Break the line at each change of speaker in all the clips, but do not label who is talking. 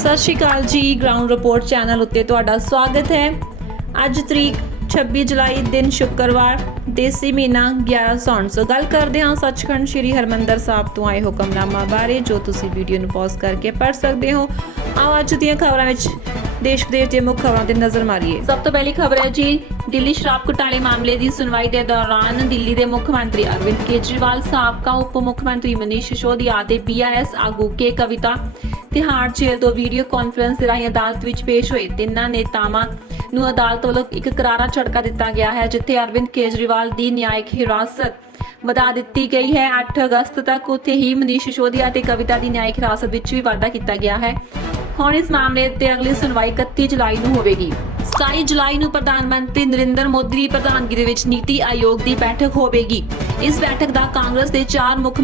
ਸਤਿ ਸ਼੍ਰੀ ਅਕਾਲ ਜੀ ground report channel ਉੱਤੇ ਤੁਹਾਡਾ ਸਵਾਗਤ ਹੈ। ਅੱਜ ਤਰੀਕ 26 ਜੁਲਾਈ, ਦਿਨ ਸ਼ੁੱਕਰਵਾਰ, ਦੇਸੀ ਮਹੀਨਾ 11 ਸੌਣ ਸੋ ਗੱਲ ਕਰਦੇ ਹਾਂ ਸੱਚਖੰਡ ਸ੍ਰੀ ਹਰਮੰਦਰ ਸਾਹਿਬ ਤੋਂ ਆਏ ਹੁਕਮਨਾਮਾ ਬਾਰੇ, ਜੋ ਤੁਸੀਂ ਵੀਡੀਓ ਨੂੰ ਪੌਜ਼ ਕਰਕੇ ਪੜ੍ਹ ਸਕਦੇ ਹੋ। ਆਓ ਅੱਜ ਦੀਆਂ ਖਬਰਾਂ ਵਿੱਚ ਦੇਸ਼ ਵਿਦੇਸ਼ ਦੀਆਂ ਮੁੱਖ ਖਬਰਾਂ ਤੇ ਨਜ਼ਰ ਮਾਰੀਏ। ਸਭ ਤੋਂ ਪਹਿਲੀ ਖਬਰ ਹੈ ਜੀ, ਦਿੱਲੀ ਸ਼ਰਾਬ ਘੁਟਾਲੇ ਮਾਮਲੇ ਦੀ ਸੁਣਵਾਈ ਦੇ ਦੌਰਾਨ ਦਿੱਲੀ ਦੇ ਮੁੱਖ ਮੰਤਰੀ ਅਰਵਿੰਦ ਕੇਜਰੀਵਾਲ, ਸਾਬਕਾ ਉਪ ਮੁੱਖ ਮੰਤਰੀ ਮਨੀਸ਼ ਸਿਸੋਦੀਆ ਤੇ ਬੀਆਰਐਸ ਆਗੂ ਕੇ ਕਵਿਤਾ ਤਿਹਾੜ ਜੇਲ੍ਹ ਤੋਂ ਵੀਡੀਓ ਕਾਨਫਰੰਸ ਦੇ ਰਾਹੀਂ ਅਦਾਲਤ ਵਿੱਚ ਪੇਸ਼ ਹੋਏ। ਤਿੰਨਾਂ ਨੇਤਾਵਾਂ ਨੂੰ ਅਦਾਲਤ ਵੱਲੋਂ ਇੱਕ ਕਰਾਰਾ ਝਟਕਾ ਦਿੱਤਾ ਗਿਆ ਹੈ, ਜਿੱਥੇ ਅਰਵਿੰਦ ਕੇਜਰੀਵਾਲ ਦੀ ਨਿਆਇਕ ਹਿਰਾਸਤ ਵਧਾ ਦਿੱਤੀ ਗਈ ਹੈ। 8 ਅਗਸਤ ਤੱਕ ਉੱਥੇ ਹੀ ਮਨੀਸ਼ ਸਿਸੋਦੀਆ ਤੇ ਕਵਿਤਾ ਦੀ ਨਿਆਇਕ ਹਿਰਾਸਤ ਵਿੱਚ ਵੀ ਵਾਧਾ ਕੀਤਾ ਗਿਆ ਹੈ। ਹੁਣ ਇਸ ਮਾਮਲੇ ਤੇ ਅਗਲੀ ਸੁਣਵਾਈ 31 ਜੁਲਾਈ ਨੂੰ ਹੋਵੇਗੀ। 27 ਜੁਲਾਈ ਨੂੰ ਪ੍ਰਧਾਨ ਮੰਤਰੀ ਨਰਿੰਦਰ ਮੋਦੀ ਦੀ ਪ੍ਰਧਾਨਗੀ ਦੇ ਵਿੱਚ ਨੀਤੀ ਆਯੋਗ ਦੀ ਬੈਠਕ ਹੋਵੇਗੀ। ਇਸ ਬੈਠਕ ਦਾ ਕਾਂਗਰਸ ਦੇ ਚਾਰ ਮੁੱਖ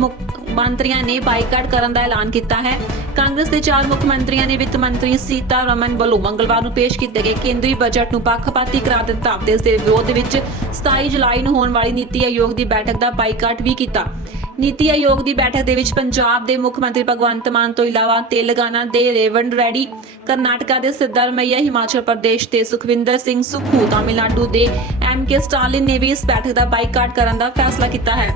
ਮੰਤਰੀਆਂ ਨੇ ਬਾਈਕਾਟ ਕਰਨ ਦਾ ਐਲਾਨ ਕੀਤਾ ਹੈ। ਕਾਂਗਰਸ ਦੇ ਚਾਰ ਮੁੱਖ ਮੰਤਰੀਆਂ ਨੇ ਵਿੱਤ ਮੰਤਰੀ ਸੀਤਾ ਰਮਨ ਵੱਲੋਂ ਮੰਗਲਵਾਰ ਨੂੰ ਪੇਸ਼ ਕੀਤੇ ਗਏ ਕੇਂਦਰੀ ਬਜਟ ਨੂੰ ਪੱਖਪਾਤੀ ਕਰਾਰ ਦਿੱਤਾ। ਤੇ ਇਸ ਦੇ ਵਿਰੋਧ ਵਿੱਚ 27 ਜੁਲਾਈ ਨੂੰ ਹੋਣ ਵਾਲੀ ਨੀਤੀ ਆਯੋਗ ਦੀ ਬੈਠਕ ਦਾ ਬਾਈਕਾਟ ਵੀ ਕੀਤਾ। ਨੀਤੀ ਆਯੋਗ ਦੀ ਬੈਠਕ ਦੇ ਵਿੱਚ ਪੰਜਾਬ ਦੇ ਮੁੱਖ ਮੰਤਰੀ ਭਗਵੰਤ ਮਾਨ ਤੋਂ ਇਲਾਵਾ ਤੇਲੰਗਾਨਾ ਦੇ ਰੇਵੰਡ ਰੈਡੀ, ਕਰਨਾਟਕਾ ਦੇ ਸਿੱਧਰਮਈਆ ਹਿਮਾਚਲ ਪ੍ਰਦੇਸ਼ ਦੇ ਸੁਖਵਿੰਦਰ ਸਿੰਘ ਸੁਖੂ, ਤਾਮਿਲਨਾਡੂ ਦੇ ਐਮ ਕੇ ਸਟਾਲਿਨ ਨੇ ਵੀ ਇਸ ਬੈਠਕ ਦਾ ਬਾਈਕਾਟ ਕਰਨ ਦਾ ਫੈਸਲਾ ਕੀਤਾ ਹੈ।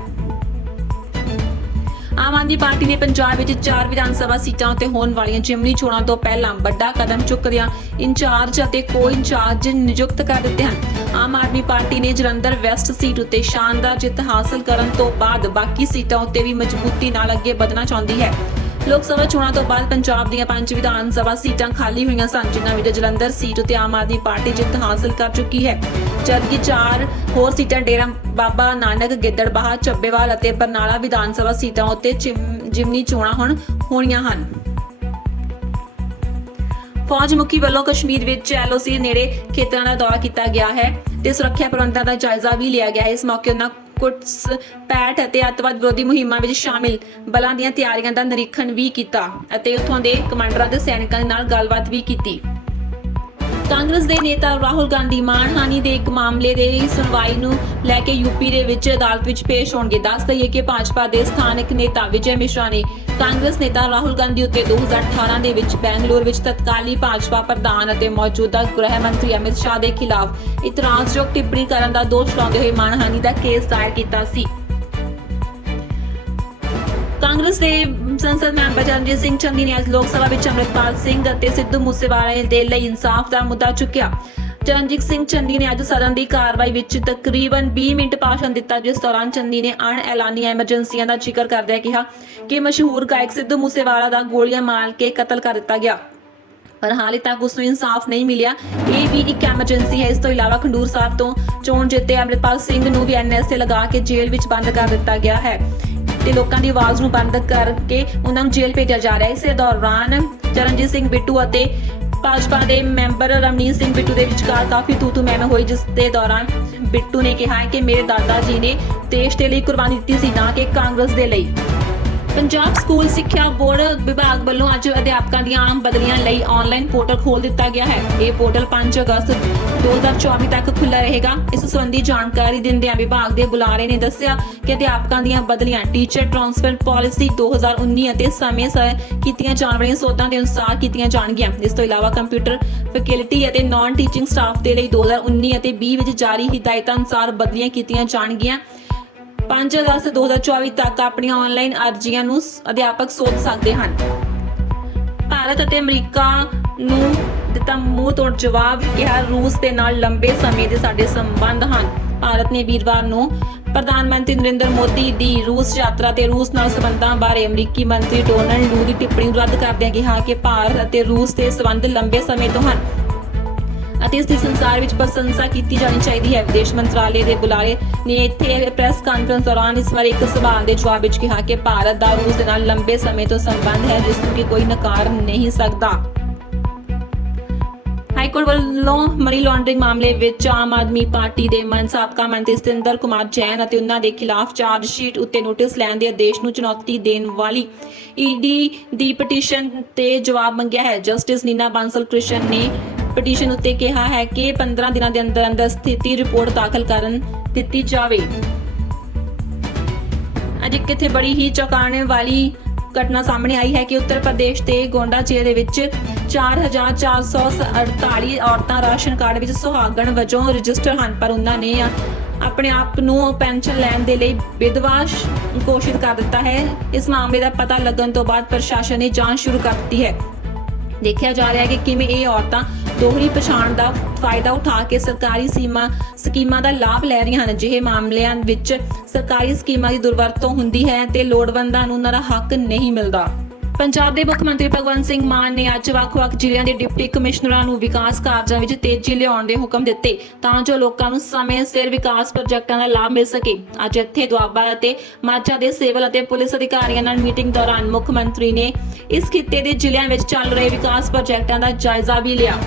ਆਮ ਆਦਮੀ ਪਾਰਟੀ ਨੇ ਪੰਜਾਬ ਵਿੱਚ ਚਾਰ ਵਿਧਾਨ ਸਭਾ ਸੀਟਾਂ ਉੱਤੇ ਹੋਣ ਵਾਲੀਆਂ ਜਿਮਨੀ ਚੋਣਾਂ ਤੋਂ ਪਹਿਲਾਂ ਵੱਡਾ ਕਦਮ ਚੁੱਕਦਿਆਂ ਇੰਚਾਰਜ ਅਤੇ ਕੋ-ਇੰਚਾਰਜ ਨਿਯੁਕਤ ਕਰ ਦਿੱਤੇ ਹਨ। ਆਮ ਆਦਮੀ ਪਾਰਟੀ ਨੇ ਜਲੰਧਰ ਵੈਸਟ ਸੀਟ ਉੱਤੇ ਸ਼ਾਨਦਾਰ ਜਿੱਤ ਹਾਸਲ ਕਰਨ ਤੋਂ ਬਾਅਦ ਬਾਕੀ ਸੀਟਾਂ ਉੱਤੇ ਵੀ ਮਜ਼ਬੂਤੀ ਨਾਲ ਅੱਗੇ ਵਧਣਾ ਚਾਹੁੰਦੀ ਹੈ। ਲੋਕ ਸਭਾ ਚੋਣਾਂ ਤੋਂ ਬਾਅਦ ਪੰਜਾਬ ਦੀਆਂ ਪੰਜ ਵਿਧਾਨ ਸਭਾ ਸੀਟਾਂ ਖਾਲੀ ਹੋਈਆਂ ਸਨ, ਜਿਨ੍ਹਾਂ ਵਿੱਚ ਜਲੰਧਰ ਸੀਟ ਉੱਤੇ ਆਮ ਆਦਮੀ ਪਾਰਟੀ ਜਿੱਤ ਹਾਸਲ ਕਰ ਚੁੱਕੀ ਹੈ। ਜਦਕਿ ਚਾਰ ਹੋਰ ਸੀਟਾਂ, ਡੇਰਾ ਬਾਬਾ ਨਾਨਕ, ਗਿੱਦੜਬਾਹਾ ਚੱਬੇਵਾਲ ਅਤੇ ਬਰਨਾਲਾ ਵਿਧਾਨ ਸਭਾ ਸੀਟਾਂ ਉੱਤੇ ਜਿਮਨੀ ਚੋਣਾਂ ਹੁਣ ਹੋਣੀਆਂ ਹਨ। ਫੌਜ ਮੁਖੀ ਵੱਲੋਂ ਕਸ਼ਮੀਰ ਵਿੱਚ ਐਲਓਸੀ ਨੇੜੇ ਖੇਤਰਾਂ ਦਾ ਦੌਰਾ ਕੀਤਾ ਗਿਆ ਹੈ ਤੇ ਸੁਰੱਖਿਆ ਪ੍ਰਬੰਧਾਂ ਦਾ ਜਾਇਜ਼ਾ ਵੀ ਲਿਆ ਗਿਆ ਇਸ ਮੌਕੇ ਉਹਨਾਂ ਕੁਟਸ ਪੈਟ ਅਤੇ ਅੱਤਵਾਦ ਵਿਰੋਧੀ ਮੁਹਿੰਮਾਂ ਵਿੱਚ ਸ਼ਾਮਿਲ। ਬਲਾਂ ਦੀਆਂ ਤਿਆਰੀਆਂ ਦਾ ਨਿਰੀਖਣ ਵੀ ਕੀਤਾ ਅਤੇ ਉੱਥੋਂ ਦੇ ਕਮਾਂਡਰਾਂ ਤੇ ਸੈਨਿਕਾਂ ਦੇ ਨਾਲ ਗੱਲਬਾਤ ਵੀ ਕੀਤੀ। ਕਾਂਗਰਸ ਦੇ ਨੇਤਾ ਰਾਹੁਲ ਗਾਂਧੀ ਮਾਨਹਾਨੀ ਦੇ ਇੱਕ ਮਾਮਲੇ ਦੇ ਸੁਣਵਾਈ ਨੂੰ ਲੈ ਕੇ ਯੂਪੀ ਦੇ ਵਿੱਚ ਅਦਾਲਤ ਵਿੱਚ ਪੇਸ਼ ਹੋਣਗੇ। ਦੱਸ ਦਈਏ ਕਿ ਭਾਜਪਾ ਦੇ ਸਥਾਨਕ ਨੇਤਾ ਵਿਜੇ ਮਿਸ਼ਰਾ ਨੇ ਕਾਂਗਰਸ ਨੇਤਾ ਰਾਹੁਲ ਗਾਂਧੀ ਉੱਤੇ 2018 ਦੇ ਵਿੱਚ ਬੈਂਗਲੁਰੂ ਵਿੱਚ ਤਤਕਾਲੀ ਭਾਜਪਾ ਪ੍ਰਧਾਨ ਅਤੇ ਮੌਜੂਦਾ ਗ੍ਰਹਿ ਮੰਤਰੀ ਅਮਿਤ ਸ਼ਾਹ ਦੇ ਖਿਲਾਫ ਇਤਰਾਜ਼ਯੋਗ ਟਿੱਪਣੀ ਕਰਨ ਦਾ ਦੋਸ਼ ਲਾਉਂਦੇ ਹੋਏ ਮਾਨਹਾਨੀ ਦਾ ਕੇਸ ਦਾਇਰ ਕੀਤਾ ਸੀ। ਕਾਂਗਰਸ ਦੇ ਸੰਸਦ ਮੈਂਬਰ ਚਰਨਜੀਤ ਸਿੰਘ ਚੰਦੀ ਨੇ ਅੱਜ ਲੋਕ ਸਭਾ ਵਿੱਚ ਅੰਮ੍ਰਿਤਪਾਲ ਸਿੰਘ ਅਤੇ ਸਿੱਧੂ ਮੂਸੇਵਾਲੇ ਦੇ ਲਈ ਇਨਸਾਫ ਦਾ ਮੁੱਦਾ ਚੁੱਕਿਆ। ਚਰਨਜੀਤ ਸਿੰਘ ਚੰਦੀ ਨੇ ਅੱਜ ਸਦਨ ਦੀ ਕਾਰਵਾਈ ਵਿੱਚ ਤਕਰੀਬਨ 20 ਮਿੰਟ ਭਾਸ਼ਣ ਦਿੱਤਾ, ਜਿਸ ਦੌਰਾਨ ਚੰਦੀ ਨੇ ਅਣ ਐਲਾਨੀ ਐਮਰਜੈਂਸੀਆਂ ਦਾ ਜ਼ਿਕਰ ਕਰਦਿਆਂ ਕਿਹਾ ਕਿ ਮਸ਼ਹੂਰ ਗਾਇਕ ਸਿੱਧੂ ਮੂਸੇਵਾਲਾ ਦਾ ਗੋਲੀਆਂ ਮਾਰ ਕੇ ਕਤਲ ਕਰ ਦਿੱਤਾ ਗਿਆ। ਪਰ ਹਾਲੇ ਤੱਕ ਉਸ ਨੂੰ ਇਨਸਾਫ ਨਹੀਂ ਮਿਲਿਆ। ਇਹ ਵੀ ਇੱਕ ਐਮਰਜੈਂਸੀ ਹੈ। ਇਸ ਤੋਂ ਇਲਾਵਾ ਖੰਡੂਰ ਸਾਹਿਬ ਤੋਂ ਚੋਣ ਜਿੱਤੇ ਅੰਮ੍ਰਿਤਪਾਲ ਸਿੰਘ ਨੂੰ ਵੀ ਐਨਐਸਏ ਲਗਾ ਕੇ ਜੇਲ੍ਹ ਵਿੱਚ ਬੰਦ ਕਰ ਦਿੱਤਾ ਗਿਆ ਹੈ। ਤੇ ਲੋਕਾਂ ਦੀ ਆਵਾਜ਼ ਨੂੰ ਬੰਦ ਕਰਕੇ ਉਹਨਾਂ ਨੂੰ ਜੇਲ੍ਹ ਭੇਜਿਆ ਜਾ ਰਿਹਾ ਹੈ। ਇਸੇ ਦੌਰਾਨ ਚਰਨਜੀਤ ਸਿੰਘ ਬਿੱਟੂ ਅਤੇ ਭਾਜਪਾ ਦੇ ਮੈਂਬਰ ਰਮਨੀਤ ਸਿੰਘ ਬਿੱਟੂ ਦੇ ਵਿਚਕਾਰ ਕਾਫੀ ਤੂ ਤੂ ਮੈਂ ਹੋਈ, ਜਿਸ ਦੇ ਦੌਰਾਨ ਬਿੱਟੂ ਨੇ ਕਿਹਾ ਕਿ ਮੇਰੇ ਦਾਦਾ ਜੀ ਨੇ ਦੇਸ਼ ਦੇ ਲਈ ਕੁਰਬਾਨੀ ਦਿੱਤੀ ਸੀ, ਨਾ ਕਿ ਕਾਂਗਰਸ ਦੇ ਲਈ। ਪੰਜਾਬ ਸਕੂਲ ਸਿੱਖਿਆ ਬੋਰਡ ਵਿਭਾਗ ਵੱਲੋਂ ਅੱਜ ਅਧਿਆਪਕਾਂ ਦੀਆਂ ਆਮ ਬਦਲੀਆਂ ਲਈ ਆਨਲਾਈਨ ਪੋਰਟਲ ਖੋਲ ਦਿੱਤਾ ਗਿਆ ਹੈ। ਇਹ ਪੋਰਟਲ 5 ਅਗਸਤ 2024 ਤੱਕ ਖੁੱਲ੍ਹਾ ਰਹੇਗਾ। ਇਸ ਸੰਬੰਧੀ ਜਾਣਕਾਰੀ ਦਿੰਦਿਆਂ ਵਿਭਾਗ ਦੇ ਬੁਲਾਰੇ ਨੇ ਦੱਸਿਆ ਕਿ ਅਧਿਆਪਕਾਂ ਦੀਆਂ ਬਦਲੀਆਂ ਟੀਚਰ ਟ੍ਰਾਂਸਫਰ ਪਾਲਿਸੀ 2019 ਅਤੇ ਸਮੇਂ ਸਿਰ ਕੀਤੀਆਂ ਜਾਣ ਵਾਲੀਆਂ ਸੋਧਾਂ ਦੇ ਅਨੁਸਾਰ ਕੀਤੀਆਂ ਜਾਣਗੀਆਂ। ਇਸ ਤੋਂ ਇਲਾਵਾ ਕੰਪਿਊਟਰ ਫੈਕਲਟੀ ਅਤੇ ਨਾਨ ਟੀਚਿੰਗ ਸਟਾਫ ਦੇ ਲਈ 2019 ਅਤੇ 20 ਵਿੱਚ ਜਾਰੀ ਹਦਾਇਤਾਂ ਅਨੁਸਾਰ ਬਦਲੀਆਂ ਕੀਤੀਆਂ ਜਾਣਗੀਆਂ। 5 ਅਗਸਤ 2024 ਤੱਕ ਆਪਣੀਆਂ ਆਨਲਾਈਨ ਅਰਜ਼ੀਆਂ ਨੂੰ ਅਧਿਆਪਕ ਸੋਧ ਸਕਦੇ ਹਨ। ਭਾਰਤ ਅਤੇ ਅਮਰੀਕਾ ਨੂੰ ਦਿੱਤਾ ਮੂੰਹ ਤੋੜ ਜਵਾਬ ਕਿਹਾ ਰੂਸ ਦੇ ਨਾਲ ਲੰਬੇ ਸਮੇਂ ਦੇ ਸਾਡੇ ਸੰਬੰਧ ਹਨ। ਭਾਰਤ ਨੇ ਵੀਰਵਾਰ ਨੂੰ ਪ੍ਰਧਾਨ ਮੰਤਰੀ ਨਰਿੰਦਰ ਮੋਦੀ ਦੀ ਰੂਸ ਯਾਤਰਾ ਤੇ ਰੂਸ ਨਾਲ ਸੰਬੰਧਾਂ ਬਾਰੇ ਅਮਰੀਕੀ ਮੰਤਰੀ ਡੋਨਲਡ ਲੂ ਦੀ ਟਿੱਪਣੀ ਰੱਦ ਕਰਦਿਆਂ ਕਿਹਾ ਕਿ ਭਾਰਤ ਅਤੇ ਰੂਸ ਦੇ ਸੰਬੰਧ ਲੰਬੇ ਸਮੇਂ ਤੋਂ ਹਨ। ਅਤੇ ਇਸ ਦੀ ਸੰਸਾਰ ਵਿੱਚ ਪ੍ਰਸ਼ੰਸਾ ਕੀਤੀ ਜਾਣੀ ਚਾਹੀਦੀ ਹੈ। ਵਿਦੇਸ਼ ਮੰਤਰਾਲੇ ਦੇ ਬੁਲਾਰੇ ਨੇ ਇੱਥੇ ਪ੍ਰੈਸ ਕਾਨਫਰੰਸ ਦੌਰਾਨ ਇਸ ਬਾਰੇ ਇੱਕ ਸਵਾਲ ਦੇ ਜਵਾਬ ਵਿੱਚ ਕਿਹਾ ਕਿ ਭਾਰਤ ਦਾ ਰੂਸ ਦੇ ਨਾਲ ਲੰਬੇ ਸਮੇਂ ਤੋਂ ਸੰਬੰਧ ਹੈ, ਜਿਸ ਨੂੰ ਕਿ ਕੋਈ ਨਕਾਰ ਨਹੀਂ ਸਕਦਾ। ਹਾਈਕੋਰਟ ਵੱਲੋਂ ਮਨੀ ਲਾਂਡਰਿੰਗ ਮਾਮਲੇ ਵਿੱਚ ਆਮ ਆਦਮੀ ਪਾਰਟੀ ਦੇ ਮਨ ਸਾਬਕਾ ਮੰਤਰੀ ਸਤਿੰਦਰ ਕੁਮਾਰ ਜੈਨ ਅਤੇ ਉਹਨਾਂ ਦੇ ਖਿਲਾਫ ਚਾਰਜ ਸ਼ੀਟ ਉੱਤੇ ਨੋਟਿਸ ਲੈਣ ਦੇ ਆਦੇਸ਼ ਨੂੰ ਚੁਣੌਤੀ ਦੇਣ ਵਾਲੀ ਈਡੀ ਦੀ ਪਟੀਸ਼ਨ ਤੇ ਜਵਾਬ ਮੰਗਿਆ ਹੈ। ਜਸਟਿਸ ਨੀਨਾ ਬਾਂਸਲ ਕ੍ਰਿਸ਼ਨ ਨੇ ਪਟੀਸ਼ਨ ਉੱਤੇ ਕਿਹਾ ਹੈ ਕਿ 15 ਦਿਨਾਂ ਦੇ ਅੰਦਰ ਅੰਦਰ ਸਥਿਤੀ ਰਿਪੋਰਟ ਦਾਖਲ ਕਰਨ ਦਿੱਤੀ ਜਾਵੇ। ਅੱਜ ਇੱਕ ਇੱਥੇ ਬੜੀ ਹੀ ਚੌਂਕਾਣੇ ਵਾਲੀ ਘਟਨਾ ਸਾਹਮਣੇ ਆਈ ਹੈ ਕਿ ਉੱਤਰ ਪ੍ਰਦੇਸ਼ ਦੇ ਗੋਂਡਾ ਜ਼ਿਲ੍ਹੇ ਦੇ ਵਿੱਚ 4448 ਔਰਤਾਂ ਰਾਸ਼ਨ ਕਾਰਡ ਵਿੱਚ ਸੁਹਾਗਣ ਵਜੋਂ ਰਜਿਸਟਰ ਹਨ, ਪਰ ਉਹਨਾਂ ਨੇ ਆਪਣੇ ਆਪ ਨੂੰ ਪੈਨਸ਼ਨ ਲੈਣ ਦੇ ਲਈ ਵਿਧਵਾ ਘੋਸ਼ਿਤ ਕਰ ਦਿੱਤਾ ਹੈ। ਇਸ ਮਾਮਲੇ ਦਾ ਪਤਾ ਲੱਗਣ ਤੋਂ ਬਾਅਦ ਪ੍ਰਸ਼ਾਸਨ ਨੇ ਜਾਂਚ ਸ਼ੁਰੂ ਕਰ ਦਿੱਤੀ ਹੈ। ਦੇਖਿਆ ਜਾ ਰਿਹਾ ਹੈ ਕਿ ਕਿਵੇਂ ਇਹ ਔਰਤਾਂ ਦੋਹਰੀ ਪਛਾਣ ਦਾ ਫਾਇਦਾ ਉਠਾ ਕੇ ਸਰਕਾਰੀ ਸੀਮਾ ਸਕੀਮਾਂ ਦਾ ਲਾਭ ਲੈ ਰਹੀਆਂ ਹਨ। ਜਿਹੇ ਮਾਮਲਿਆਂ ਵਿੱਚ ਸਰਕਾਰੀ ਸਕੀਮਾਂ ਦੀ ਦੁਰਵਰਤੋਂ ਹੁੰਦੀ ਹੈ ਤੇ ਲੋੜਵੰਦਾਂ ਨੂੰ ਉਹਨਾਂ ਦਾ ਹੱਕ ਨਹੀਂ ਮਿਲਦਾ। ਪੰਜਾਬ ਦੇ ਮੁੱਖ ਮੰਤਰੀ ਭਗਵੰਤ ਸਿੰਘ ਮਾਨ ਨੇ ਅੱਜ ਵੱਖ-ਵੱਖ ਜ਼ਿਲ੍ਹਿਆਂ ਦੇ ਡਿਪਟੀ ਕਮਿਸ਼ਨਰਾਂ ਨੂੰ ਵਿਕਾਸ ਕਾਰਜਾਂ ਵਿੱਚ ਤੇਜ਼ੀ ਲਿਆਉਣ ਦੇ ਹੁਕਮ ਦਿੱਤੇ ਤਾਂ ਜੋ ਲੋਕਾਂ ਨੂੰ ਸਮੇਂ ਸਿਰ ਵਿਕਾਸ ਪ੍ਰੋਜੈਕਟਾਂ ਦਾ ਲਾਭ ਮਿਲ ਸਕੇ। ਅੱਜ ਇੱਥੇ ਦੁਆਬਾ ਅਤੇ ਮਾਝਾ ਦੇ ਸਿਵਲ ਅਤੇ ਪੁਲਿਸ ਅਧਿਕਾਰੀਆਂ ਨਾਲ ਮੀਟਿੰਗ ਦੌਰਾਨ ਮੁੱਖ ਮੰਤਰੀ ਨੇ ਇਸ ਖਿੱਤੇ ਦੇ ਜ਼ਿਲ੍ਹਿਆਂ ਵਿੱਚ ਚੱਲ ਰਹੇ ਵਿਕਾਸ ਪ੍ਰੋਜੈਕਟਾਂ ਦਾ ਜਾਇਜ਼ਾ ਵੀ ਲਿਆ।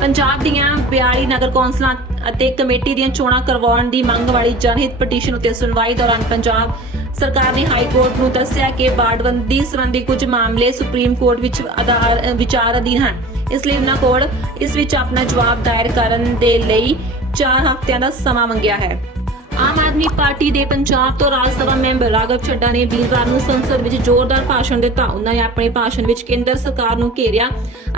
ਪੰਜਾਬ ਦੀਆਂ 42 ਨਗਰ ਕੌਂਸਲਾਂ ਅਤੇ ਕਮੇਟੀ ਦੀਆਂ ਚੋਣਾਂ ਕਰਵਾਉਣ ਦੀ ਮੰਗ ਵਾਲੀ ਜਨਹਿਤ ਪਟੀਸ਼ਨ ਉੱਤੇ ਸੁਣਵਾਈ ਦੌਰਾਨ ਪੰਜਾਬ ਸਰਕਾਰ ਨੇ ਹਾਈ ਕੋਰਟ ਨੂੰ ਦੱਸਿਆ ਕਿ ਬਾੜਬੰਦੀ ਸੰਬੰਧੀ ਕੁਝ ਮਾਮਲੇ ਸੁਪਰੀਮ ਕੋਰਟ ਵਿੱਚ ਆਧਾਰ ਵਿਚਾਰ ਅਧੀਨ ਹਨ। ਇਸ ਲਈ ਉਹਨਾਂ ਕੋਲ ਇਸ ਵਿੱਚ ਆਪਣਾ ਜਵਾਬ ਦਾਇਰ ਕਰਨ ਦੇ ਲਈ 4 ਹਫ਼ਤਿਆਂ ਦਾ ਸਮਾਂ ਮੰਗਿਆ ਹੈ। ਆਮ ਆਦਮੀ ਪਾਰਟੀ ਦੇ ਪੰਜਾਬ ਤੋਂ ਰਾਜ ਸਭਾ ਮੈਂਬਰ ਰਾਘਵ ਚੱਡਾ ਨੇ ਵੀਰਵਾਰ ਨੂੰ ਸੰਸਦ ਵਿੱਚ ਜ਼ੋਰਦਾਰ ਭਾਸ਼ਣ ਦਿੱਤਾ। ਉਹਨਾਂ ਨੇ ਆਪਣੇ ਭਾਸ਼ਣ ਵਿੱਚ ਕੇਂਦਰ ਸਰਕਾਰ ਨੂੰ ਘੇਰਿਆ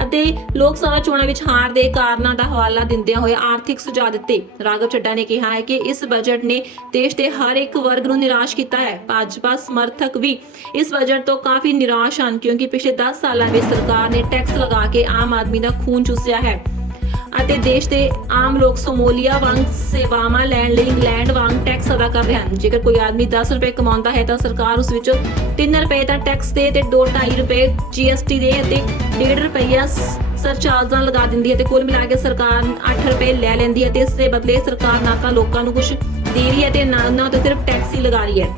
ਅਤੇ ਲੋਕ ਸਭਾ ਚੋਣਾਂ ਵਿੱਚ ਹਾਰ ਦੇ ਕਾਰਨਾਂ ਦਾ ਹਵਾਲਾ ਦਿੰਦਿਆਂ ਹੋਏ ਆਰਥਿਕ ਸੁਝਾਅ ਦਿੱਤੇ। ਰਾਘਵ ਚੱਡਾ ਨੇ ਕਿਹਾ ਹੈ ਕਿ ਇਸ ਬਜਟ ਨੇ ਦੇਸ਼ ਦੇ ਹਰ ਇੱਕ ਵਰਗ ਨੂੰ ਨਿਰਾਸ਼ ਕੀਤਾ ਹੈ। ਭਾਜਪਾ ਸਮਰਥਕ ਵੀ ਇਸ ਬਜਟ ਤੋਂ ਕਾਫੀ ਨਿਰਾਸ਼ ਹਨ ਕਿਉਂਕਿ ਪਿਛਲੇ 10 ਸਾਲਾਂ ਵਿੱਚ ਸਰਕਾਰ ਨੇ ਟੈਕਸ ਲਗਾ ਕੇ ਆਮ ਆਦਮੀ ਦਾ ਖੂਨ ਚੂਸਿਆ ਹੈ। ਅਤੇ ਦੇਸ਼ ਦੇ ਆਮ ਲੋਕ ਸਮੋਲੀਆ ਵਾਂਗ ਸੇਵਾਵਾਂ ਲੈਣ ਲਈ ਇੰਗਲੈਂਡ ਵਾਂਗ ਟੈਕਸ ਅਦਾ ਕਰ ਰਹੇ ਹਨ। ਜੇਕਰ ਕੋਈ ਆਦਮੀ 10 ਰੁਪਏ ਕਮਾਉਂਦਾ ਹੈ ਤਾਂ ਸਰਕਾਰ ਉਸ ਵਿੱਚੋਂ 3 ਰੁਪਏ ਦਾ ਟੈਕਸ ਦੇ ਤੇ 2.5 ਰੁਪਏ ਜੀਐਸਟੀ ਦੇ ਅਤੇ 1.5 ਰੁਪਇਆ ਸਰਚਾਰਜਾਂ ਲਗਾ ਦਿੰਦੀ ਹੈ ਤੇ ਕੁੱਲ ਮਿਲਾ ਕੇ ਸਰਕਾਰ 8 ਰੁਪਏ ਲੈ ਲੈਂਦੀ ਹੈ ਤੇ ਇਸ ਦੇ ਬਦਲੇ ਸਰਕਾਰ ਨਾ ਤਾਂ ਲੋਕਾਂ ਨੂੰ ਕੁਝ ਦੇ ਰਹੀ ਹੈ ਤੇ ਨਾ ਉਹਨਾਂ ਤਾਂ ਸਿਰਫ ਟੈਕਸ ਹੀ ਲਗਾ ਰਹੀ ਹੈ।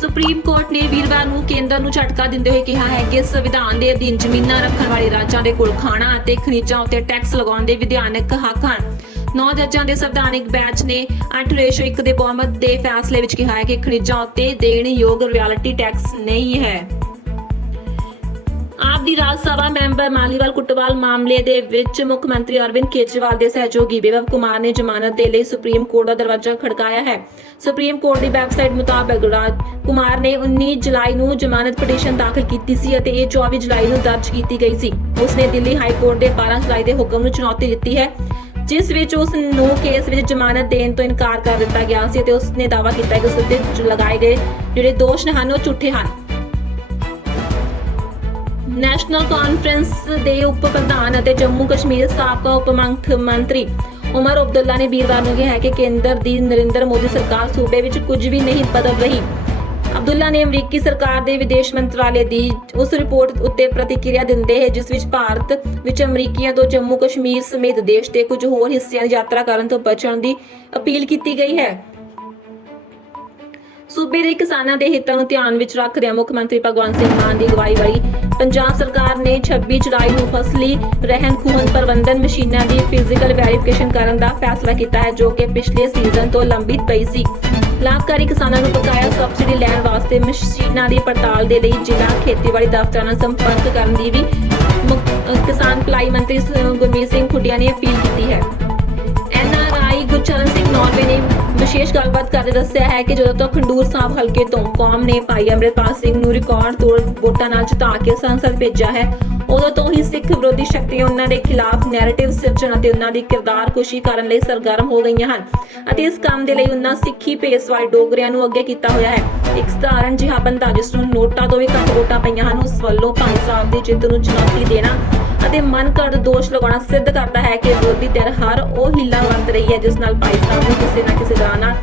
ਸੁਪਰੀਮ ਕੋਰਟ ਨੇ ਵੀਰਵਾਰ ਨੂੰ ਕੇਂਦਰ ਨੂੰ ਝਟਕਾ ਦਿੰਦੇ ਹੋਏ ਕਿਹਾ ਹੈ ਕਿ ਸੰਵਿਧਾਨ ਦੇ ਅਧੀਨ ਜ਼ਮੀਨਾਂ ਰੱਖਣ ਵਾਲੇ ਰਾਜਾਂ ਦੇ ਕੋਲ ਖਾਣਾ ਅਤੇ ਖਣਿਜਾਂ ਉੱਤੇ ਟੈਕਸ ਲਗਾਉਣ ਦੇ ਵਿਧਾਨਕ ਹੱਕ ਹਨ। ਨੌ ਜੱਜਾਂ ਦੇ ਸੰਵਿਧਾਨਿਕ ਬੈਂਚ ਨੇ 8:1 ਦੇ ਬਹੁਮਤ ਦੇ ਫੈਸਲੇ ਵਿੱਚ ਕਿਹਾ ਹੈ ਕਿ ਖਣਿਜਾਂ ਉੱਤੇ ਦੇਣ ਯੋਗ ਰਾਇਲਟੀ ਟੈਕਸ ਨਹੀਂ ਹੈ। ਆਪ ਦੀ ਰਾਜ ਸਭਾ ਮੈਂਬਰ ਮਾਲੀਵਾਲ ਕੁੱਟਵਾਲ ਮਾਮਲੇ ਦੇ ਵਿੱਚ ਮੁੱਖ ਮੰਤਰੀ ਅਰਵਿੰਦ ਕੇਜਰੀਵਾਲ ਦੇ ਸਹਿਯੋਗੀ ਬਿਵਵ ਕੁਮਾਰ ਨੇ ਜ਼ਮਾਨਤ ਦੇ ਲਈ ਸੁਪਰੀਮ ਕੋਰਟ ਦਾ ਦਰਵਾਜ਼ਾ ਖੜਕਾਇਆ ਹੈ। ਸੁਪਰੀਮ ਕੋਰਟ ਦੀ ਵੈਬਸਾਈਟ ਮੁਤਾਬਕ ਰਾਜ ਕੁਮਾਰ ਨੇ 19 ਜੁਲਾਈ ਨੂੰ ਜ਼ਮਾਨਤ ਪਟੀਸ਼ਨ ਦਾਖਲ ਕੀਤੀ ਸੀ ਅਤੇ ਇਹ 24 ਜੁਲਾਈ ਨੂੰ ਦਰਜ ਕੀਤੀ ਗਈ ਸੀ। ਉਸਨੇ ਦਿੱਲੀ ਹਾਈ ਕੋਰਟ ਦੇ 12 ਜੁਲਾਈ ਦੇ ਹੁਕਮ ਨੂੰ ਚੁਣੌਤੀ ਦਿੱਤੀ ਹੈ, ਜਿਸ ਵਿੱਚ ਉਸ ਨੂੰ ਕੇਸ ਵਿੱਚ ਜ਼ਮਾਨਤ ਦੇਣ ਤੋਂ ਇਨਕਾਰ ਕਰ ਦਿੱਤਾ ਗਿਆ ਸੀ ਅਤੇ ਉਸ ਨੇ ਦਾਅਵਾ ਕੀਤਾ ਕਿ ਉਸ ਉੱਤੇ ਲਗਾਏ ਗਏ ਜਿਹੜੇ ਦੋਸ਼ ਹਨ, ਉਹ ਝੂਠੇ ਹਨ। ਨੈਸ਼ਨਲ ਕਾਨਫਰੰਸ ਦੇ ਉਪ ਪ੍ਰਧਾਨ ਅਤੇ ਜੰਮੂ ਕਸ਼ਮੀਰ ਸਾਬਕਾ ਉਪ ਮੁੱਖ ਮੰਤਰੀ ਉਮਰ ਅਬਦੁੱਲਾ ਨੇ ਵੀਰਵਾਰ ਨੂੰ ਕਿਹਾ ਕਿ ਕੇਂਦਰ ਦੀ ਨਰਿੰਦਰ ਮੋਦੀ ਸਰਕਾਰ ਸੂਬੇ ਵਿੱਚ ਕੁਝ ਵੀ ਨਹੀਂ ਬਦਲ ਰਹੀ। ਅਬਦੁੱਲਾ ਨੇ ਅਮਰੀਕੀ ਸਰਕਾਰ ਦੇ ਵਿਦੇਸ਼ ਮੰਤਰਾਲੇ ਦੀ ਉਸ ਰਿਪੋਰਟ ਉੱਤੇ ਪ੍ਰਤੀਕਿਰਿਆ ਦਿੰਦੇ ਹੈ ਜਿਸ ਵਿੱਚ ਭਾਰਤ ਵਿੱਚ ਅਮਰੀਕੀਆਂ ਤੋਂ ਜੰਮੂ ਕਸ਼ਮੀਰ ਸਮੇਤ ਦੇਸ਼ ਦੇ ਕੁਝ ਹੋਰ ਹਿੱਸਿਆਂ ਦੀ ਯਾਤਰਾ ਕਰਨ ਤੋਂ ਬਚਣ ਦੀ ਅਪੀਲ ਕੀਤੀ ਗਈ ਹੈ। ਸੂਬੇ ਦੇ ਕਿਸਾਨਾਂ ਦੇ ਹਿੱਤਾਂ ਨੂੰ ਧਿਆਨ ਵਿੱਚ ਰੱਖਦਿਆਂ ਮੁੱਖ ਮੰਤਰੀ ਭਗਵੰਤ ਸਿੰਘ ਮਾਨ ਦੀ ਅਗਵਾਈ ਵਾਲੀ ਪੰਜਾਬ ਸਰਕਾਰ ਨੇ 26 ਜੁਲਾਈ ਨੂੰ ਫਸਲੀ ਰਹਿੰਦ ਖੂਹੰਦ ਪ੍ਰਬੰਧਨ ਮਸ਼ੀਨਾਂ ਦੀ ਫਿਜ਼ੀਕਲ ਵੈਰੀਫਿਕੇਸ਼ਨ ਕਰਨ ਦਾ ਫੈਸਲਾ ਕੀਤਾ ਹੈ, ਜੋ ਕਿ ਪਿਛਲੇ ਸੀਜ਼ਨ ਤੋਂ ਲੰਬਿਤ ਪਈ ਸੀ। ਲਾਭਕਾਰੀ ਕਿਸਾਨਾਂ ਨੂੰ ਬਕਾਇਆ ਸਬਸਿਡੀ ਲੈਣ ਵਾਸਤੇ ਮਸ਼ੀਨਾਂ ਦੀ ਪੜਤਾਲ ਦੇ ਲਈ ਜ਼ਿਲ੍ਹਾ ਖੇਤੀਬਾੜੀ ਦਫ਼ਤਰਾਂ ਨਾਲ ਸੰਪਰਕ ਕਰਨ ਦੀ ਵੀ ਕਿਸਾਨ ਭਲਾਈ ਮੰਤਰੀ ਗੁਰਮੀਤ ਸਿੰਘ ਖੁੱਡੀਆਂ ਨੇ ਅਪੀਲ ਕੀਤੀ ਹੈ। ਗੁਰਚਰਨ ਸਿੰਘ ਨੌਰਵੇ ਨੇ ਵਿਸ਼ੇਸ਼ ਗੱਲਬਾਤ ਕਰਦੇ ਦੱਸਿਆ ਹੈ ਕਿ ਜਦੋਂ ਤੋਂ ਖੰਡੂਰ ਸਾਹਿਬ ਹਲਕੇ ਤੋਂ ਕੌਮ ਨੇ ਭਾਈ ਅੰਮ੍ਰਿਤਪਾਲ ਸਿੰਘ ਨੂੰ ਰਿਕਾਰਡ ਤੋੜ ਵੋਟਾਂ ਨਾਲ ਜਿਤਾ ਕੇ ਸੰਸਦ ਭੇਜਿਆ ਹੈ ਉਦੋਂ ਤੋਂ ਹੀ ਸਿੱਖ ਵਿਰੋਧੀ ਸ਼ਕਤੀਆਂ ਉਹਨਾਂ ਦੇ ਖਿਲਾਫ ਨੈਰੇਟਿਵ ਸਿਰਜਣ ਅਤੇ ਉਹਨਾਂ ਦੀ ਕਿਰਦਾਰਕੁਸ਼ੀ ਕਰਨ ਲਈ ਸਰਗਰਮ ਹੋ ਗਈਆਂ ਹਨ ਅਤੇ ਇਸ ਕੰਮ ਦੇ ਲਈ ਉਹਨਾਂ ਸਿੱਖੀ ਪੇਸ਼ਵਾਈ ਡੋਗਰਿਆਂ ਨੂੰ ਅੱਗੇ ਕੀਤਾ ਹੋਇਆ ਹੈ। ਇੱਕ ਸਧਾਰਨ ਜਿਹਾ ਬੰਦਾ ਜਿਸ ਨੂੰ ਨੋਟਾਂ ਤੋਂ ਵੀ ਘੱਟ ਵੋਟਾਂ ਪਈਆਂ ਹਨ, ਉਸ ਵੱਲੋਂ ਭਾਈ ਸਾਹਿਬ ਦੀ ਜਿੱਤ ਨੂੰ ਚੁਣੌਤੀ ਦੇਣਾ ਅਤੇ ਮਨ ਘੜ ਦੋਸ਼ ਲਗਾਉਣਾ ਸਿੱਧ ਕਰਦਾ ਹੈ ਕਿ ਵਿਰੋਧੀ ਧਿਰ ਹਰ ਉਹ ਹੀਲਾ ਵਰਤ ਰਹੀ ਹੈ ਜਿਸ ਨਾਲ ਭਾਈ ਸਾਹਿਬ ਨੂੰ ਕਿਸੇ ਨਾ ਕਿਸੇ ਤਰ੍ਹਾਂ ਨਾਲ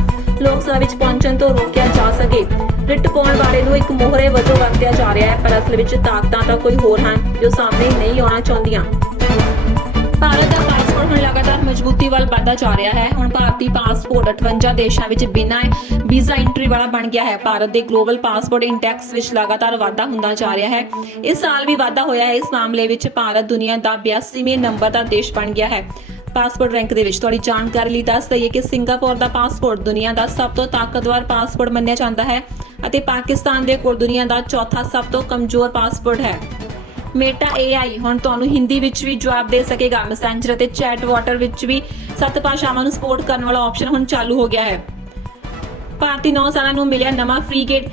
ਲੋਕ ਸਭਾ ਵਿੱਚ ਪਹੁੰਚਣ ਤੋਂ ਰੋਕਿਆ ਜਾ ਸਕੇ। ਰਿਟ ਪਾਉਣ ਵਾਲੇ ਨੂੰ ਇੱਕ ਮੋਹਰੇ ਵਜੋਂ ਵਰਤਿਆ ਜਾ ਰਿਹਾ ਹੈ, ਪਰ ਅਸਲ ਵਿੱਚ ਤਾਕਤਾਂ ਤਾਂ ਕੋਈ ਹੋਰ ਹਨ ਜੋ ਸਾਹਮਣੇ ਨਹੀਂ ਆਉਣਾ ਚਾਹੁੰਦੀਆਂ। ਭਾਰਤ ਦਾ ਪਾਸਪੋਰਟ ਹੁਣ ਲਗਾਤਾਰ ਮਜ਼ਬੂਤੀ ਵੱਲ ਵਧਦਾ ਜਾ ਰਿਹਾ ਹੈ। ਹੁਣ ਭਾਰਤੀ ਪਾਸਪੋਰਟ 58 ਦੇਸ਼ਾਂ ਵਿੱਚ ਬਿਨਾਂ ਵੀਜ਼ਾ ਐਂਟਰੀ ਵਾਲਾ ਬਣ ਗਿਆ ਹੈ। ਭਾਰਤ ਦੇ ਗਲੋਬਲ ਪਾਸਪੋਰਟ ਇੰਡੈਕਸ ਵਿੱਚ ਲਗਾਤਾਰ ਵਾਧਾ ਹੁੰਦਾ ਜਾ ਰਿਹਾ ਹੈ। ਇਸ ਸਾਲ ਵੀ ਵਾਧਾ ਹੋਇਆ ਹੈ। ਇਸ ਮਾਮਲੇ ਵਿੱਚ ਭਾਰਤ ਦੁਨੀਆ ਦਾ 82ਵੇਂ ਨੰਬਰ ਦਾ ਦੇਸ਼ ਬਣ ਗਿਆ ਹੈ। ਪਾਸਪੋਰਟ ਰੈਂਕ ਦੇ ਵਿੱਚ। ਤੁਹਾਡੀ ਜਾਣਕਾਰੀ ਲਈ ਦੱਸ ਦਈਏ ਕਿ ਸਿੰਗਾਪੁਰ ਦਾ ਪਾਸਪੋਰਟ ਦੁਨੀਆ ਦਾ ਸਭ ਤੋਂ ਤਾਕਤਵਰ ਪਾਸਪੋਰਟ ਮੰਨਿਆ ਜਾਂਦਾ ਹੈ ਅਤੇ ਪਾਕਿਸਤਾਨ ਦੇ ਕੋਲ ਦੁਨੀਆ ਦਾ ਚੌਥਾ ਸਭ ਤੋਂ ਕਮਜ਼ੋਰ ਪਾਸਪੋਰਟ ਹੈ। ਮੇਟਾ AI ਹੁਣ ਤੁਹਾਨੂੰ ਹਿੰਦੀ ਵਿੱਚ ਵੀ ਜਵਾਬ ਦੇ ਸਕੇਗਾ। ਮੈਸੇਂਜਰ ਅਤੇ ਚੈਟ ਵਾਟਰ ਵਿੱਚ ਵੀ ਸੱਤ ਭਾਸ਼ਾਵਾਂ ਨੂੰ ਸਪੋਰਟ ਕਰਨ ਵਾਲਾ ਆਪਸ਼ਨ ਹੁਣ ਚਾਲੂ ਹੋ ਗਿਆ ਹੈ। ਭਾਰਤੀ ਨੌਸੈਨਾ ਨੂੰ ਮਿਲਿਆ ਨਵਾਂ ਫ੍ਰੀਗੇਟ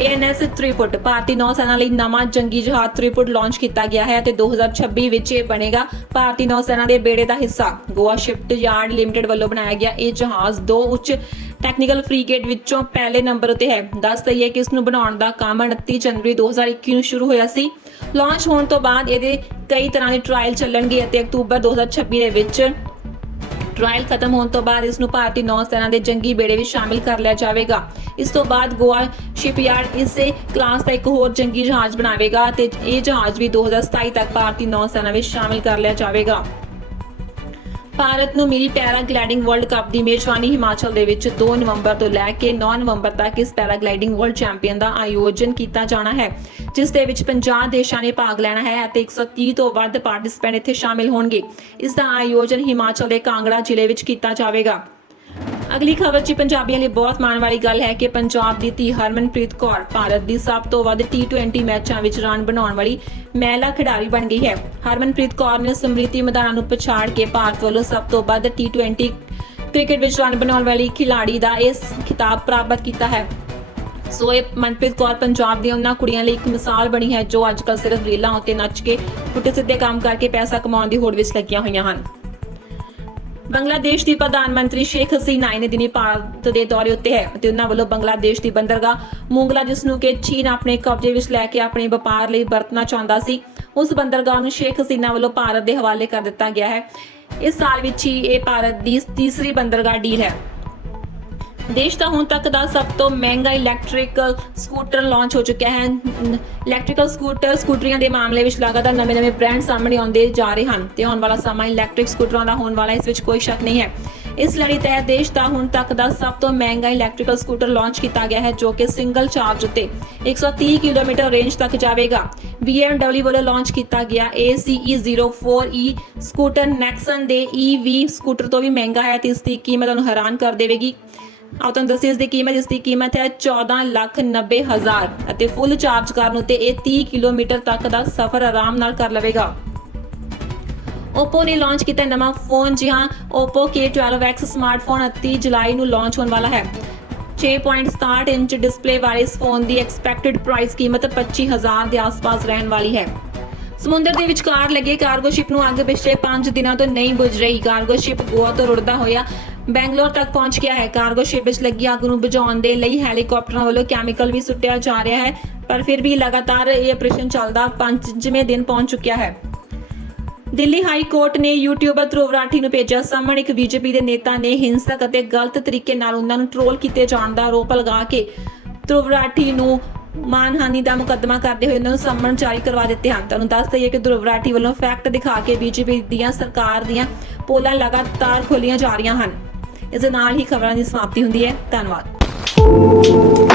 ANS ਤ੍ਰਿਪੁਟ, ਭਾਰਤੀ ਨੌਸੈਨਾ ਲਈ ਨਵਾਂ ਜੰਗੀ ਜਹਾਜ਼ ਤ੍ਰਿਪੁਟ ਲਾਂਚ ਕੀਤਾ ਗਿਆ ਹੈ ਤੇ 2026 ਵਿੱਚ ਇਹ ਬਣੇਗਾ ਭਾਰਤੀ ਨੌਸੈਨਾ ਦੇ ਬੇੜੇ ਦਾ ਹਿੱਸਾ। ਗੋਆ ਸ਼ਿਪਟ ਯਾਰਡ ਲਿਮਟਿਡ ਵੱਲੋਂ ਬਣਾਇਆ ਗਿਆ ਇਹ ਜਹਾਜ਼ ਦੋ ਉੱਚ ਟੈਕਨੀਕਲ ਫ੍ਰੀਗੇਟ ਵਿੱਚੋਂ ਪਹਿਲੇ ਨੰਬਰ ਉਤੇ ਹੈ। ਦੱਸ ਦਈਏ ਕਿ ਇਸ ਨੂੰ ਬਣਾਉਣ ਦਾ ਕੰਮ 29 ਜਨਵਰੀ 2021 ਨੂੰ ਸ਼ੁਰੂ ਹੋਇਆ ਸੀ। ਲਾਂਚ ਹੋਣ ਤੋਂ ਬਾਅਦ ਇਹਦੇ ਕਈ ਤਰ੍ਹਾਂ ਦੇ ਟ੍ਰਾਇਲ ਚੱਲਣਗੇ ਅਤੇ ਅਕਤੂਬਰ 2026 ਦੇ ਵਿੱਚ ਟ੍ਰਾਇਲ ਖਤਮ ਹੋਣ ਤੋਂ ਬਾਅਦ ਇਸ ਨੂੰ ਭਾਰਤੀ ਨੌ ਸੈਨਾ ਦੇ ਜੰਗੀ ਬੇੜੇ ਵਿੱਚ ਸ਼ਾਮਿਲ ਕਰ ਲਿਆ ਜਾਵੇਗਾ। ਇਸ ਤੋਂ ਬਾਅਦ ਗੋਆ ਸ਼ਿਪਯਾਰਡ ਇਸ ਕਲਾਸ ਦਾ ਇੱਕ ਹੋਰ ਜੰਗੀ ਜਹਾਜ਼ ਬਣਾਵੇਗਾ ਤੇ ਇਹ ਜਹਾਜ਼ ਵੀ 2027 ਤੱਕ ਭਾਰਤੀ ਨੌ ਸੈਨਾ ਵਿੱਚ ਸ਼ਾਮਿਲ ਕਰ ਲਿਆ ਜਾਵੇਗਾ। ਭਾਰਤ ਨੂੰ ਮਿਲੀ ਪੈਰਾਗਲਾਈਡਿੰਗ ਵਰਲਡ ਕੱਪ ਦੀ ਮੇਜ਼ਬਾਨੀ ਹਿਮਾਚਲ ਦੇ ਵਿੱਚ 2 ਨਵੰਬਰ ਤੋਂ ਲੈ ਕੇ 9 ਨਵੰਬਰ ਤੱਕ ਇਸ ਪੈਰਾਗਲਾਈਡਿੰਗ ਵਰਲਡ ਚੈਂਪੀਅਨ ਦਾ ਆਯੋਜਨ ਕੀਤਾ ਜਾਣਾ ਹੈ, ਜਿਸ ਦੇ ਵਿੱਚ 50 ਦੇਸ਼ਾਂ ਨੇ ਭਾਗ ਲੈਣਾ ਹੈ ਅਤੇ 130 ਤੋਂ ਵੱਧ ਪਾਰਟਿਸਪੈਂਟ ਇੱਥੇ ਸ਼ਾਮਿਲ ਹੋਣਗੇ। ਇਸ ਦਾ ਆਯੋਜਨ ਹਿਮਾਚਲ ਦੇ ਕਾਂਗੜਾ ਜ਼ਿਲ੍ਹੇ ਵਿੱਚ ਕੀਤਾ ਜਾਵੇਗਾ। ਅਗਲੀ ਖਬਰ 'ਚ ਪੰਜਾਬੀਆਂ ਲਈ ਬਹੁਤ ਮਾਣ ਵਾਲੀ ਗੱਲ ਹੈ ਕਿ ਪੰਜਾਬ ਦੀ ਧੀ ਹਰਮਨਪ੍ਰੀਤ ਕੌਰ ਭਾਰਤ ਦੀ ਸਭ ਤੋਂ ਵੱਧ T20 ਮੈਚਾਂ ਵਿੱਚ ਰਨ ਬਣਾਉਣ ਵਾਲੀ ਮਹਿਲਾ ਖਿਡਾਰੀ ਬਣ ਗਈ ਹੈ। ਹਰਮਨਪ੍ਰੀਤ ਕੌਰ ਨੇ ਸਮ੍ਰਿਤੀ ਮੈਦਾਨ ਨੂੰ ਪਛਾੜ ਕੇ ਭਾਰਤ ਵੱਲੋਂ ਸਭ ਤੋਂ ਵੱਧ T20 ਕ੍ਰਿਕਟ ਵਿੱਚ ਰਨ ਬਣਾਉਣ ਵਾਲੀ ਖਿਡਾਰੀ ਦਾ ਇਸ ਖਿਤਾਬ ਪ੍ਰਾਪਤ ਕੀਤਾ ਹੈ। ਸੋ ਇਹ ਮਨਪ੍ਰੀਤ ਕੌਰ ਪੰਜਾਬ ਦੀਆਂ ਉਹਨਾਂ ਕੁੜੀਆਂ ਲਈ ਇੱਕ ਮਿਸਾਲ ਬਣੀ ਹੈ ਜੋ ਅੱਜਕੱਲ ਸਿਰਫ ਰੀਲਾਂ ਉੱਤੇ ਨੱਚ ਕੇ, ਪੁੱਠੇ ਸਿੱਧੇ ਕੰਮ ਕਰਕੇ ਪੈਸਾ ਕਮਾਉਣ ਦੀ ਹੋੜ ਵਿੱਚ ਲੱਗੀਆਂ ਹੋਈਆਂ ਹਨ। ਬੰਗਲਾਦੇਸ਼ ਦੀ ਪ੍ਰਧਾਨ ਮੰਤਰੀ ਸ਼ੇਖ ਹਸੀਨਾ ਨੇ ਦਿਨੀ ਭਾਰਤ ਦੇ ਦੌਰੇ ਉੱਤੇ ਹੈ ਅਤੇ ਉਹਨਾਂ ਵੱਲੋਂ ਬੰਗਲਾਦੇਸ਼ ਦੀ ਬੰਦਰਗਾਹ ਮੁੰਗਲਾ ਜਿਸ ਨੂੰ ਕਿ ਚੀਨ ਆਪਣੇ ਕਬਜ਼ੇ ਵਿੱਚ ਲੈ ਕੇ ਆਪਣੇ ਵਪਾਰ ਲਈ ਵਰਤਣਾ ਚਾਹੁੰਦਾ ਸੀ, ਉਸ ਬੰਦਰਗਾਹ ਨੂੰ ਸ਼ੇਖ ਹਸੀਨਾ ਵੱਲੋਂ ਭਾਰਤ ਦੇ ਹਵਾਲੇ ਕਰ ਦਿੱਤਾ ਗਿਆ ਹੈ। ਇਸ ਸਾਲ ਵਿੱਚ ਹੀ ਇਹ ਭਾਰਤ ਦੀ ਤੀਸਰੀ ਬੰਦਰਗਾਹ ਡੀਲ ਹੈ। ਦੇਸ਼ ਦਾ ਹੁਣ ਤੱਕ ਦਾ ਸਭ ਤੋਂ ਮਹਿੰਗਾ ਇਲੈਕਟ੍ਰੀਕਲ ਸਕੂਟਰ ਲਾਂਚ ਹੋ ਚੁੱਕਿਆ ਹੈ। ਇਲੈਕਟ੍ਰੀਕਲ ਸਕੂਟਰ ਸਕੂਟਰੀਆਂ ਦੇ ਮਾਮਲੇ ਵਿੱਚ ਲਗਾਤਾਰ ਨਵੇਂ-ਨਵੇਂ ਬ੍ਰਾਂਡ ਸਾਹਮਣੇ ਆਉਂਦੇ ਜਾ ਰਹੇ ਹਨ ਤੇ ਆਉਣ ਵਾਲਾ ਸਮਾਂ ਇਲੈਕਟ੍ਰਿਕ ਸਕੂਟਰਾਂ ਦਾ ਹੋਣ ਵਾਲਾ ਇਸ ਵਿੱਚ ਕੋਈ ਸ਼ੱਕ ਨਹੀਂ ਹੈ। ਇਸ ਲੜੀ ਤਹਿਤ ਦੇਸ਼ ਦਾ ਹੁਣ ਤੱਕ ਦਾ ਸਭ ਤੋਂ ਮਹਿੰਗਾ ਇਲੈਕਟ੍ਰੀਕਲ ਸਕੂਟਰ ਲਾਂਚ ਕੀਤਾ ਗਿਆ ਹੈ, ਜੋ ਕਿ ਸਿੰਗਲ ਚਾਰਜ ਉੱਤੇ 130 ਕਿਲੋਮੀਟਰ ਰੇਂਜ ਤੱਕ ਜਾਵੇਗਾ। BMW ਵੱਲੋਂ ਲਾਂਚ ਕੀਤਾ ਗਿਆ ACE 04e ਸਕੂਟਰ ਨੈਕਸਨ ਦੇ EV ਸਕੂਟਰ ਤੋਂ ਵੀ ਮਹਿੰਗਾ ਹੈ ਤੇ ਇਸ ਦੀ ਕੀਮਤ ਤੁਹਾਨੂੰ ਹੈਰਾਨ ਕਰ ਦੇਵੇਗੀ। ਆਓ ਤੁਹਾਨੂੰ ਦੱਸਿਏ ਇਸ ਦੀ ਕੀਮਤ, ਇਸ ਦੀ ਕੀਮਤ ਹੈ 14 ਲੱਖ 90 ਹਜ਼ਾਰ ਅਤੇ ਫੁੱਲ ਚਾਰਜ ਕਰਨ ਉਤੇ ਇਹ 30 ਕਿਲੋਮੀਟਰ ਤੱਕ ਦਾ ਸਫ਼ਰ ਆਰਾਮ ਨਾਲ ਕਰ ਲਵੇਗਾ। Oppo ਨੇ ਲਾਂਚ ਕੀਤਾ ਨਵਾਂ ਫੋਨ ਜੀ ਹਾਂ, Oppo K12X ਸਮਾਰਟਫੋਨ 29 ਜੁਲਾਈ ਨੂੰ ਲਾਂਚ ਹੋਣ ਵਾਲਾ ਹੈ। 6.67 ਇੰਚ ਡਿਸਪਲੇ ਵਾਲੇ ਇਸ ਫੋਨ ਦੀ ਐਕਸਪੈਕਟਡ ਪ੍ਰਾਈਸ ਕੀਮਤ 25000 ਦੇ ਆਸ-ਪਾਸ ਰਹਿਣ ਵਾਲੀ ਹੈ। ਸਮੁੰਦਰ ਦੇ ਵਿਚਕਾਰ ਲੱਗੇ ਕਾਰਗੋ ਸ਼ਿਪ ਨੂੰ ਅੱਗ ਪਿਛਲੇ 5 ਦਿਨਾਂ ਤੋਂ ਨਹੀਂ ਬੁਝ ਰਹੀ। ਕਾਰਗੋ ਸ਼ਿਪ ਗੋਆ ਤੋਂ ਰੁੜਦਾ ਹੋਇਆ ਬੈਂਗਲੌਰ ਤੱਕ ਪਹੁੰਚ ਗਿਆ ਹੈ। ਕਾਰਗੋ ਸ਼ਿਪ ਵਿੱਚ ਲੱਗੀ ਅੱਗ ਨੂੰ ਬੁਝਾਉਣ ਦੇ ਲਈ ਹੈਲੀਕਾਪਟਰਾਂ ਵੱਲੋਂ ਕੈਮੀਕਲ ਵੀ ਸੁੱਟਿਆ ਜਾ ਰਿਹਾ ਹੈ, ਪਰ ਫਿਰ ਵੀ ਲਗਾਤਾਰ ਇਹ ਆਪਰੇਸ਼ਨ ਚੱਲਦਾ ਪੰਜਵੇਂ ਦਿਨ ਪਹੁੰਚ ਚੁੱਕਿਆ ਹੈ। ਦਿੱਲੀ ਹਾਈ ਕੋਰਟ ਨੇ ਯੂਟਿਊਬਰ ਧਰੁਵ ਰਾਠੀ ਨੂੰ ਭੇਜਿਆ। ਸਾਹਮਣ ਇੱਕ ਬੀਜੇਪੀ ਦੇ ਨੇਤਾ ਨੇ ਹਿੰਸਕ ਅਤੇ ਗਲਤ ਤਰੀਕੇ ਨਾਲ ਉਹਨਾਂ ਨੂੰ ਟ੍ਰੋਲ ਕੀਤੇ ਜਾਣ ਦਾ ਆਰੋਪ ਲਗਾ ਕੇ ਧਰੁਵ ਰਾਠੀ ਨੂੰ ਮਾਨਹਾਨੀ ਦਾ ਮੁਕੱਦਮਾ ਕਰਦੇ ਹੋਏ ਉਹਨਾਂ ਨੂੰ ਸੰਮਨ ਜਾਰੀ ਕਰਵਾ ਦਿੱਤੇ ਹਨ। ਤੁਹਾਨੂੰ ਦੱਸ ਦਈਏ ਕਿ ਧਰੁਵ ਰਾਠੀ ਵੱਲੋਂ ਫੈਕਟ ਦਿਖਾ ਕੇ ਬੀਜੇਪੀ ਦੀਆਂ ਸਰਕਾਰ ਦੀਆਂ ਪੋਲਾਂ ਲਗਾਤਾਰ ਖੋਲੀਆਂ ਜਾ ਰਹੀਆਂ ਹਨ। ਇਸ ਦੇ ਨਾਲ ਹੀ ਖਬਰਾਂ ਦੀ ਸਮਾਪਤੀ ਹੁੰਦੀ ਹੈ। ਧੰਨਵਾਦ।